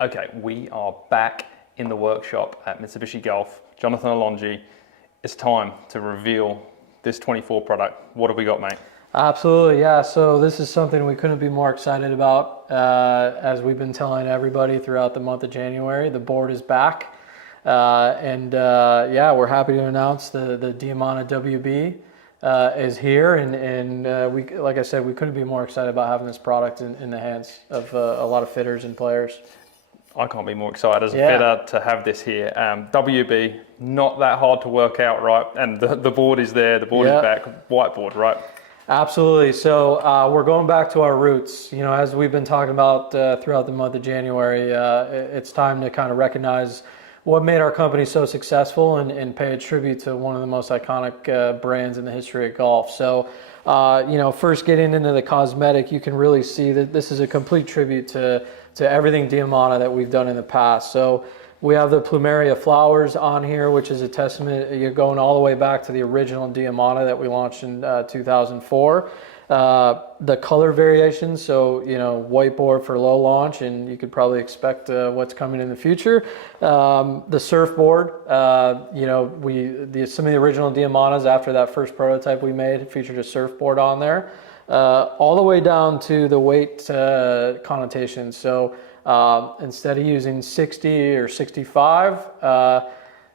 Okay, we are back in the workshop at Mitsubishi Golf. Jonathan Alonji, it's time to reveal this 24 product. What have we got, mate? Absolutely, yeah. So this is something we couldn't be more excited about. As we've been telling everybody throughout the month of January, the board is back. Yeah, we're happy to announce the Diamana WB is here, and we, like I said, we couldn't be more excited about having this product in the hands of a lot of fitters and players. I can't be more excited as a fitter to have this here. WB, not that hard to work out, right? And the board is there, the board is back, whiteboard, right? Absolutely. So we're going back to our roots. You know, as we've been talking about throughout the month of January, it's time to kind of recognize what made our company so successful and pay a tribute to one of the most iconic brands in the history of golf. So, you know, first getting into the cosmetic, you can really see that this is a complete tribute to everything Diamana that we've done in the past. So we have the plumeria flowers on here, which is a testament. You're going all the way back to the original Diamana that we launched in 2004. The color variations, so, you know, whiteboard for low launch, and you could probably expect what's coming in the future. The surfboard, you know, some of the original Diamanas after that first prototype we made featured a surfboard on there. All the way down to the weight connotation. So instead of using 60 or 65,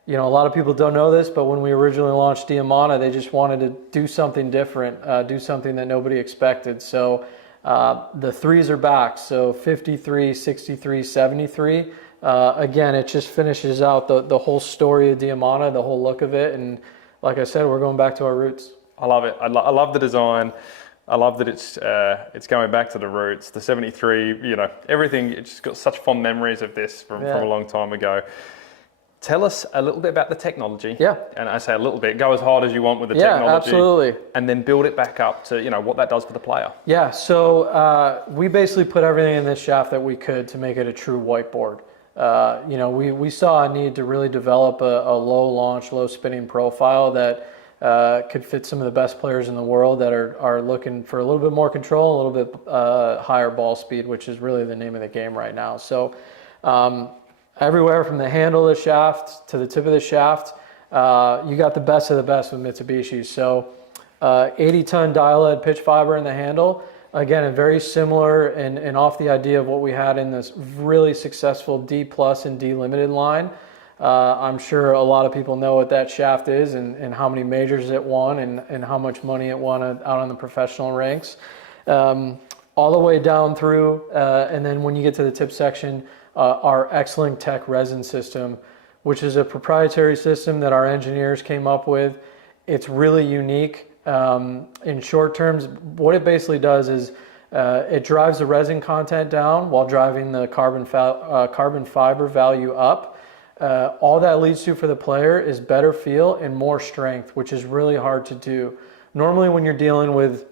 you know, a lot of people don't know this, but when we originally launched Diamana, they just wanted to do something different, do something that nobody expected. So the threes are back. So 53, 63, 73. Again, it just finishes out the whole story of Diamana, the whole look of it. And like I said, we're going back to our roots. I love it. I love the design. I love that it's going back to the roots. The 73, you know, everything. It's just got such fond memories of this from a long time ago. Tell us a little bit about the technology. Yeah. And I say a little bit, go as hard as you want with the technology. Yeah, absolutely. And then build it back up to, you know, what that does for the player. Yeah, so we basically put everything in this shaft that we could to make it a true whiteboard. You know, we saw a need to really develop a low launch, low spinning profile that could fit some of the best players in the world that are looking for a little bit more control, a little bit higher ball speed, which is really the name of the game right now. So everywhere from the handle of the shaft to the tip of the shaft, you got the best of the best with Mitsubishi. So 80-ton dial-head pitch fiber in the handle. Again, very similar and off the idea of what we had in this really successful D Plus and D Limited line. I'm sure a lot of people know what that shaft is and how many majors it won and how much money it won out on the professional ranks. All the way down through, and then when you get to the tip section, our X-Link Tech resin system, which is a proprietary system that our engineers came up with. It's really unique. In short terms, what it basically does is it drives the resin content down while driving the carbon fiber value up. All that leads to for the player is better feel and more strength, which is really hard to do. Normally when you're dealing with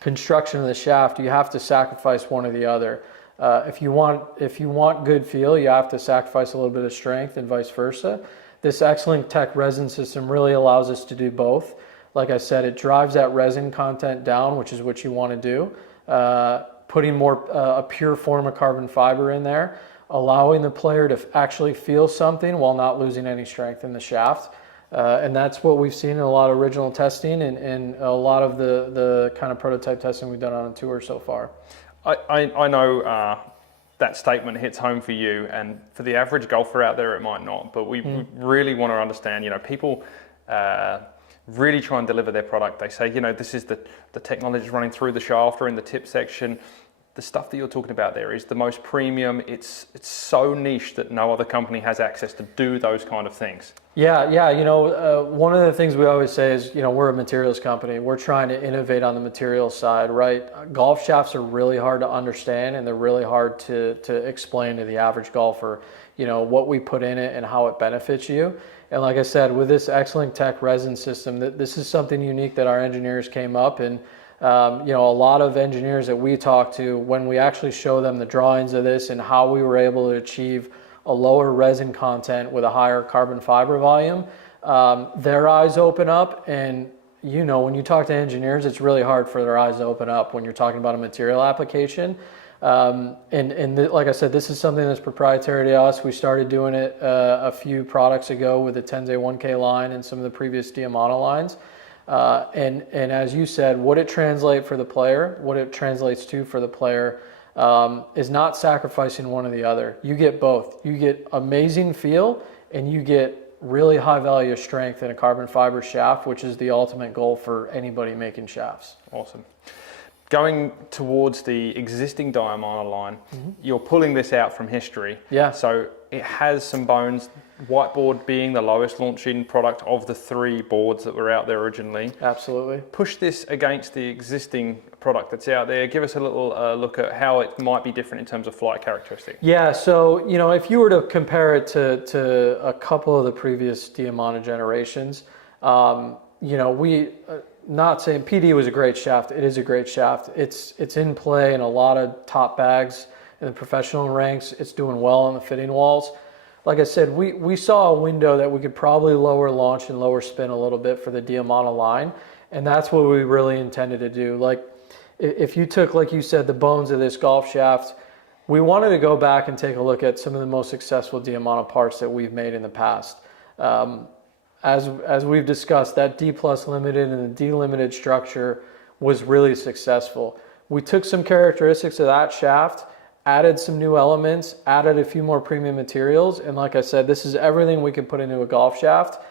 construction of the shaft, you have to sacrifice one or the other. If you want good feel, you have to sacrifice a little bit of strength and vice versa. This X-Link Tech resin system really allows us to do both. Like I said, it drives that resin content down, which is what you want to do. Putting more a pure form of carbon fiber in there, allowing the player to actually feel something while not losing any strength in the shaft. And that's what we've seen in a lot of original testing and a lot of the kind of prototype testing we've done on a tour so far. I know that statement hits home for you, and for the average golfer out there, it might not. But we really want to understand, you know, people really try and deliver their product. They say, you know, this is the technology running through the shaft or in the tip section. The stuff that you're talking about there is the most premium. It's so niche that no other company has access to do those kind of things. Yeah. You know, one of the things we always say is, you know, we're a materials company. We're trying to innovate on the materials side, right? Golf shafts are really hard to understand and they're really hard to explain to the average golfer, you know, what we put in it and how it benefits you. And like I said, with this X-Link Tech resin system, this is something unique that our engineers came up and you know, a lot of engineers that we talk to, when we actually show them the drawings of this and how we were able to achieve a lower resin content with a higher carbon fiber volume, their eyes open up. And you know, when you talk to engineers, it's really hard for their eyes to open up when you're talking about a material application. Like I said, this is something that's proprietary to us. We started doing it a few products ago with the Tenze 1K line and some of the previous Diamana lines. And as you said, what it translates for the player, what it translates to for the player, is not sacrificing one or the other. You get both. You get amazing feel, and you get really high value of strength in a carbon fiber shaft, which is the ultimate goal for anybody making shafts. Awesome. Going towards the existing Diamana line, you're pulling this out from history. Yeah. So it has some bones, whiteboard being the lowest launching product of the 3 boards that were out there originally. Absolutely. Push this against the existing product that's out there. Give us a little look at how it might be different in terms of flight characteristics. Yeah, so if you were to compare it to a couple of the previous Diamana generations, we not saying PD was a great shaft. It is a great shaft. It's in play in a lot of top bags in the professional ranks. It's doing well on the fitting walls. Like I said, we saw a window that we could probably lower launch and lower spin a little bit for the Diamana line, and that's what we really intended to do. Like, if you took, like you said, the bones of this golf shaft, we wanted to go back and take a look at some of the most successful Diamana parts that we've made in the past. As we've discussed, that D plus limited and the D limited structure was really successful. We took some characteristics of that shaft, added some new elements, added a few more premium materials, and like I said, this is everything we could put into a golf shaft.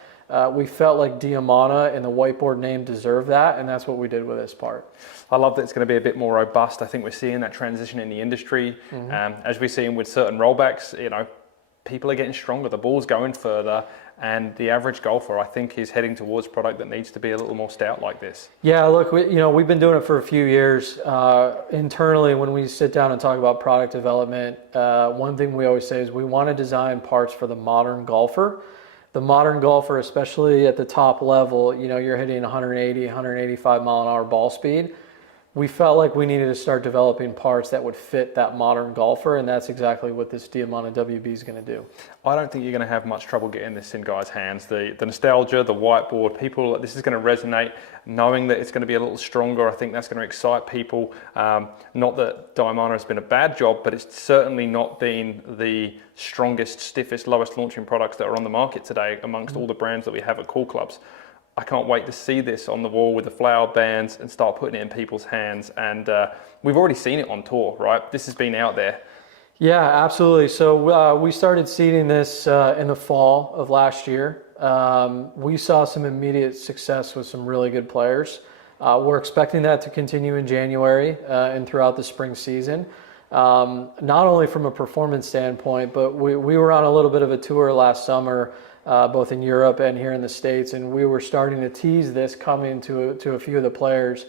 We felt like Diamana and the whiteboard name deserved that, and that's what we did with this part. I love that it's going to be a bit more robust. I think we're seeing that transition in the industry. As we're seeing with certain rollbacks, people are getting stronger, the ball's going further, and the average golfer, I think, is heading towards product that needs to be a little more stout like this. Yeah, look, we've been doing it for a few years. Internally, when we sit down and talk about product development, one thing we always say is we want to design parts for the modern golfer. The modern golfer, especially at the top level, you're hitting 180, 185 mile an hour ball speed. We felt like we needed to start developing parts that would fit that modern golfer, and that's exactly what this Diamana WB is going to do. I don't think you're going to have much trouble getting this in guys' hands. The nostalgia, the whiteboard, this is going to resonate. Knowing that it's going to be a little stronger, I think that's going to excite people. Not that Diamana has been a bad job, but it's certainly not been the strongest, stiffest, lowest launching products that are on the market today amongst all the brands that we have at 쿨클럽스. I can't wait to see this on the wall with the flower bands and start putting it in people's hands. And we've already seen it on tour, right? This has been out there. Yeah, absolutely. So we started seeding this in the fall of last year. We saw some immediate success with some really good players. We're expecting that to continue in January and throughout the spring season. Not only from a performance standpoint, but we were on a little bit of a tour last summer, both in Europe and here in the States, and we were starting to tease this coming to a few of the players.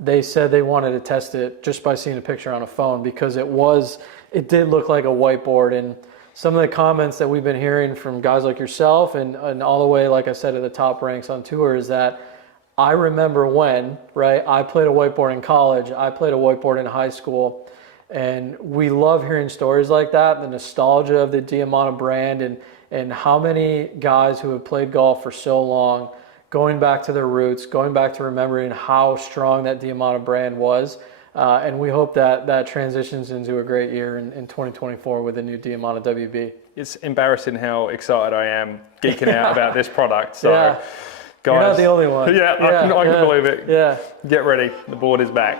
They said they wanted to test it just by seeing a picture on a phone because it did look like a whiteboard. And some of the comments that we've been hearing from guys like yourself and all the way, like I said, at the top ranks on tour is that I remember when, right, I played a whiteboard in college, I played a whiteboard in high school, and we love hearing stories like that, the nostalgia of the Diamana brand and how many guys who have played golf for so long, going back to their roots, going back to remembering how strong that Diamana brand was. And we hope that transitions into a great year in 2024 with the new Diamana WB. It's embarrassing how excited I am geeking out about this product. So, yeah. guys, you're not the only one. Yeah, I can believe it. Yeah. Get ready. The board is back.